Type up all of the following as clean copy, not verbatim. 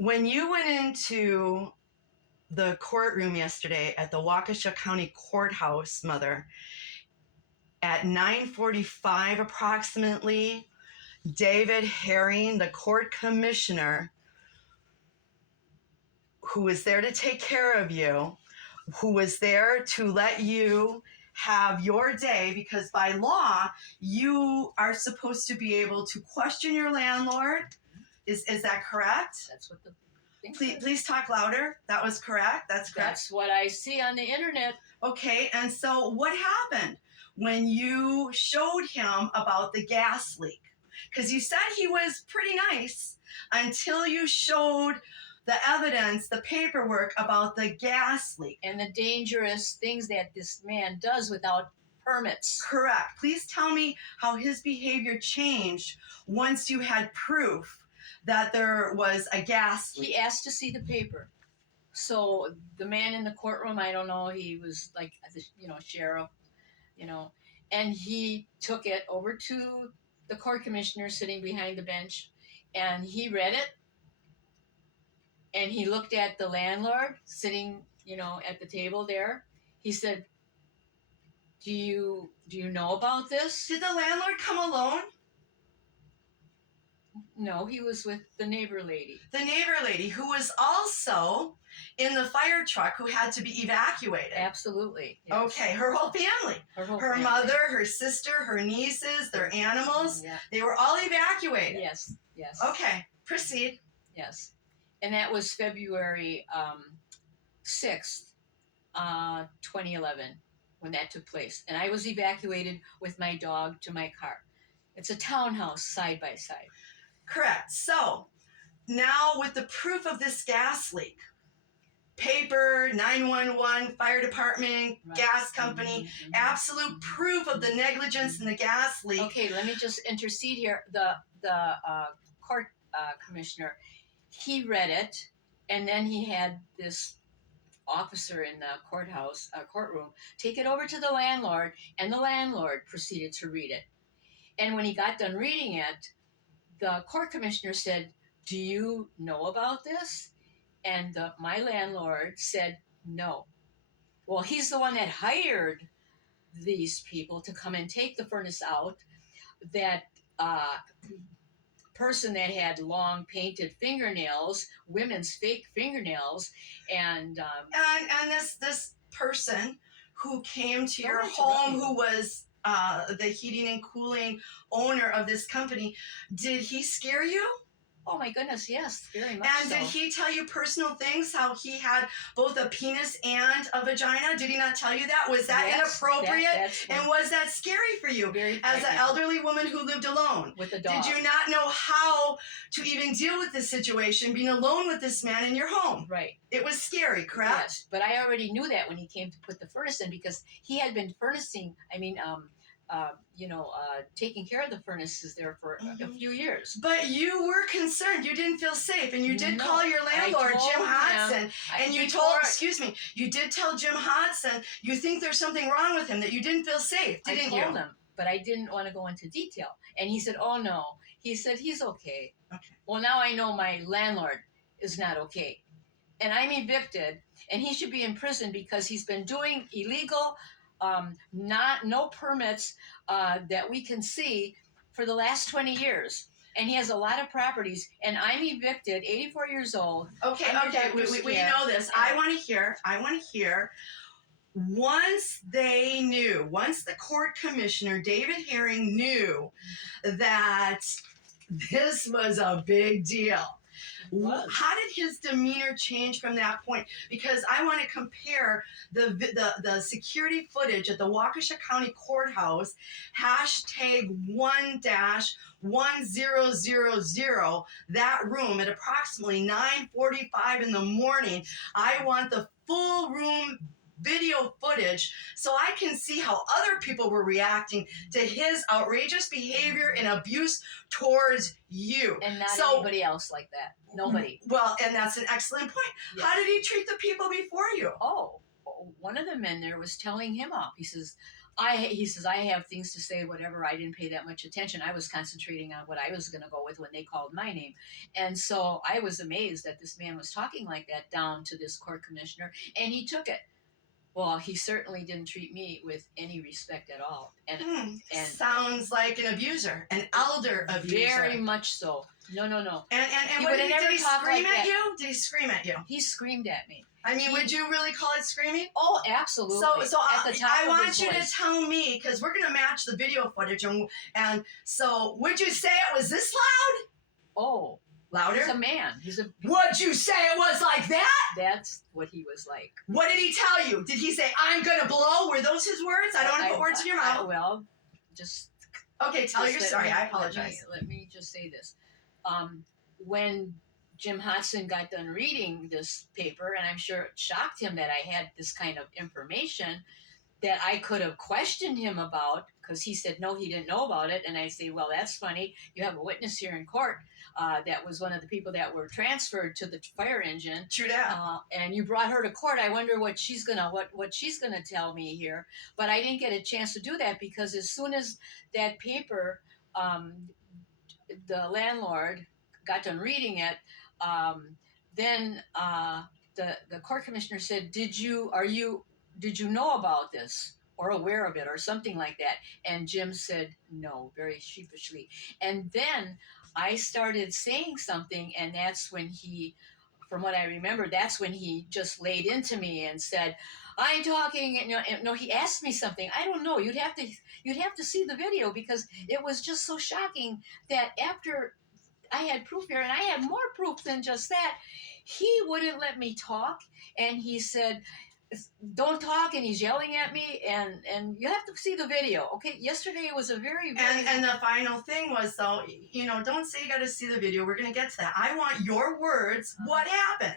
When you went into the courtroom yesterday at the Waukesha County Courthouse, Mother, at 9:45 approximately, David Herring, the court commissioner, who was there to take care of you, who was there to let you have your day, because by law, you are supposed to be able to question your landlord. Is that correct? That's what the thing Please talk louder. That was correct. That's correct. That's what I see on the internet. Okay, and so what happened when you showed him about the gas leak? Because you said he was pretty nice until you showed the evidence, the paperwork about the gas leak. And the dangerous things that this man does without permits. Correct. Please tell me how his behavior changed once you had proof that there was a gas leak. He asked to see the paper. So the man in the courtroom, I don't know, he was like, sheriff, and he took it over to the court commissioner sitting behind the bench, and he read it, and he looked at the landlord sitting, at the table there. He said, do you know about this? Did the landlord come alone? No, he was with the neighbor lady. The neighbor lady, who was also in the fire truck, who had to be evacuated. Absolutely. Yes. Okay, her whole family. Her mother, her sister, her nieces, their animals. Yeah. They were all evacuated. Yes. Okay, proceed. Yes. And that was February 6th, 2011, when that took place. And I was evacuated with my dog to my car. It's a townhouse side by side. Correct. So now with the proof of this gas leak, paper, 911, fire department, right. Gas company, absolute proof of the negligence in the gas leak. Okay, let me just intercede here. The court commissioner, he read it, and then he had this officer in the courtroom take it over to the landlord, and the landlord proceeded to read it. And when he got done reading it, the court commissioner said, do you know about this? And my landlord said, no. Well, he's the one that hired these people to come and take the furnace out. That person that had long painted fingernails, women's fake fingernails, and this person who came to your home, who was the heating and cooling owner of this company, did he scare you? Oh my goodness, yes, very much. And did he tell you personal things, how he had both a penis and a vagina? Did he not tell you that? Was that inappropriate? And was that scary for you as an elderly woman who lived alone? With a dog. Did you not know how to even deal with this situation, being alone with this man in your home? Right. It was scary, correct? Yes, but I already knew that when he came to put the furnace in, because he had been taking care of the furnaces there for a few years. But you were concerned. You didn't feel safe, and you did call your landlord, Jim Hodson, and you did tell Jim Hodson you think there's something wrong with him, that you didn't feel safe, didn't you? I told him, but I didn't want to go into detail. And he said, oh no. He said, he's okay. Well, now I know my landlord is not okay. And I'm evicted, and he should be in prison because he's been doing illegal, no permits that we can see for the last 20 years. And he has a lot of properties, and I'm evicted, 84 years old. Okay, we know this. I want to hear, once the court commissioner, David Herring, knew that this was a big deal, how did his demeanor change from that point? Because I want to compare the security footage at the Waukesha County Courthouse, #1-1000, that room at approximately 9:45 in the morning. I want the full room video footage so I can see how other people were reacting to his outrageous behavior and abuse towards you. And not anybody else like that. Nobody. Well, and that's an excellent point. Yes. How did he treat the people before you? Oh, one of the men there was telling him off. He says, he says, I have things to say, whatever. I didn't pay that much attention. I was concentrating on what I was going to go with when they called my name. And so I was amazed that this man was talking like that down to this court commissioner, and he took it. Well, he certainly didn't treat me with any respect at all. And sounds like an abuser, an elder abuser. Very much so. No. And what did he scream like at you? Did he scream at you? He screamed at me. I mean, would you really call it screaming? Oh, absolutely. So at the top I of want his you voice. to tell me, because we're going to match the video footage. And so would you say it was this loud? Oh. Louder? He's a man. Would you say it was like that? That's what he was like. What did he tell you? Did he say, I'm going to blow? Were those his words? I don't want to put words in your mouth. Well, just... Okay, tell your story. I apologize. Let me just say this. When Jim Hodson got done reading this paper, and I'm sure it shocked him that I had this kind of information that I could have questioned him about, because he said, no, he didn't know about it. And I say, well, that's funny. You have a witness here in court that was one of the people that were transferred to the fire engine. True that. And you brought her to court. I wonder what she's gonna tell me here. But I didn't get a chance to do that, because as soon as that paper, the landlord got done reading it, then the court commissioner said, did you know about this or aware of it or something like that? And Jim said no, very sheepishly. And then I started saying something, and that's when he, from what I remember, that's when he just laid into me and said, I'm talking, no, he asked me something. I don't know. You'd have to see the video, because it was just so shocking that after I had proof here, and I had more proof than just that, he wouldn't let me talk, and he said, don't talk, and he's yelling at me, and you have to see the video. Okay, yesterday it was a very and the final thing was, though, don't say you got to see the video. We're going to get to that. I want your words. What happened?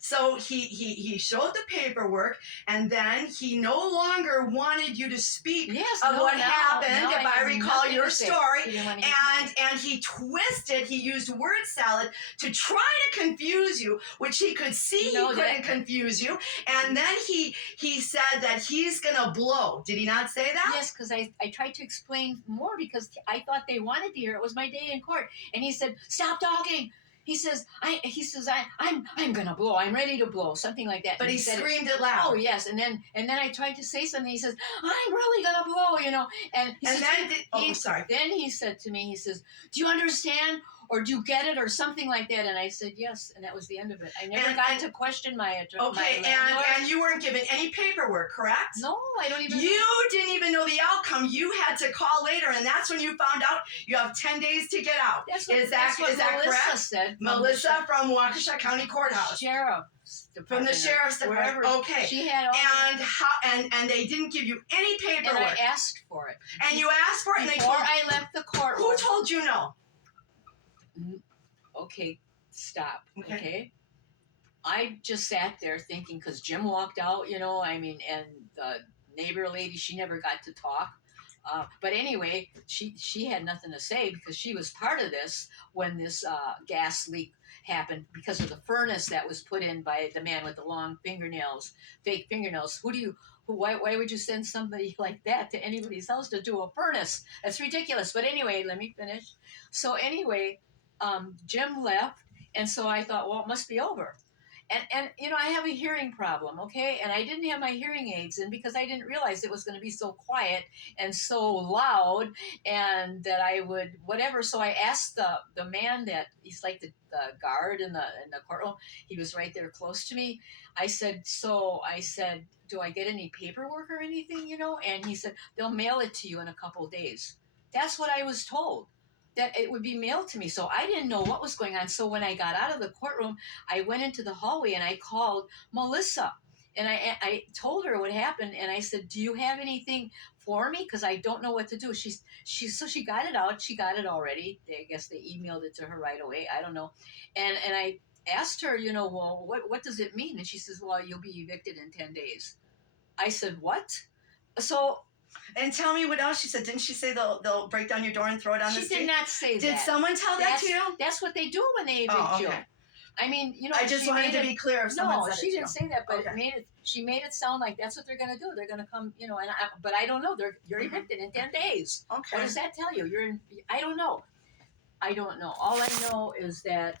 So he showed the paperwork, and then he no longer wanted you to speak what happened, if I recall your story. And he twisted, he used word salad to try to confuse you, which he could see he couldn't confuse you. And then he said that he's going to blow. Did he not say that? Yes, because I tried to explain more, because I thought they wanted to hear. It was my day in court. And he said, stop talking. He says, I'm gonna blow. I'm ready to blow, something like that. But he screamed it loud. Oh yes, and then I tried to say something. He says, I'm really gonna blow, And then he said to me, he says, do you understand? Or do you get it, or something like that? And I said yes, and that was the end of it. I never got to question my attorney. Okay, and you weren't given any paperwork, correct? No, I don't even. You didn't even know the outcome. You had to call later, and that's when you found out you have 10 days to get out. That's what Melissa correct? Said. Melissa from Waukesha County Courthouse. Sheriff's Department. From the Sheriff's Department. Okay. She had all and they didn't give you any paperwork. And I asked for it. And you asked for it, and before I left the courtroom. Who told you no? Okay, stop. Okay. I just sat there thinking, because Jim walked out, and the neighbor lady, she never got to talk. But anyway, she had nothing to say, because she was part of this when this gas leak happened, because of the furnace that was put in by the man with the long fingernails, fake fingernails. Why would you send somebody like that to anybody's house to do a furnace? That's ridiculous. But anyway, let me finish. So anyway, Jim left, and so I thought, well, it must be over. And I have a hearing problem, okay? And I didn't have my hearing aids in, because I didn't realize it was going to be so quiet and so loud, and that I would whatever. So I asked the man that he's like the guard in the courtroom. He was right there close to me. I said, do I get any paperwork or anything? And he said, they'll mail it to you in a couple of days. That's what I was told, that it would be mailed to me. So I didn't know what was going on. So when I got out of the courtroom, I went into the hallway and I called Melissa. And I told her what happened. And I said, do you have anything for me? Because I don't know what to do. So she got it out. She got it already. I guess they emailed it to her right away. I don't know. And I asked her, well, what does it mean? And she says, well, you'll be evicted in 10 days. I said, what? So... And tell me what else she said. Didn't she say they'll break down your door and throw it on the street? She did not say that. Did someone tell that to you? That's what they do when they evict you. I mean, I just she wanted made to it. be clear if someone No, said she it to didn't say that, but Okay. she made it sound like that's what they're gonna do. They're gonna come, but I don't know. You're Mhm. evicted in 10 days. Okay. What does that tell you? I don't know. I don't know. All I know is that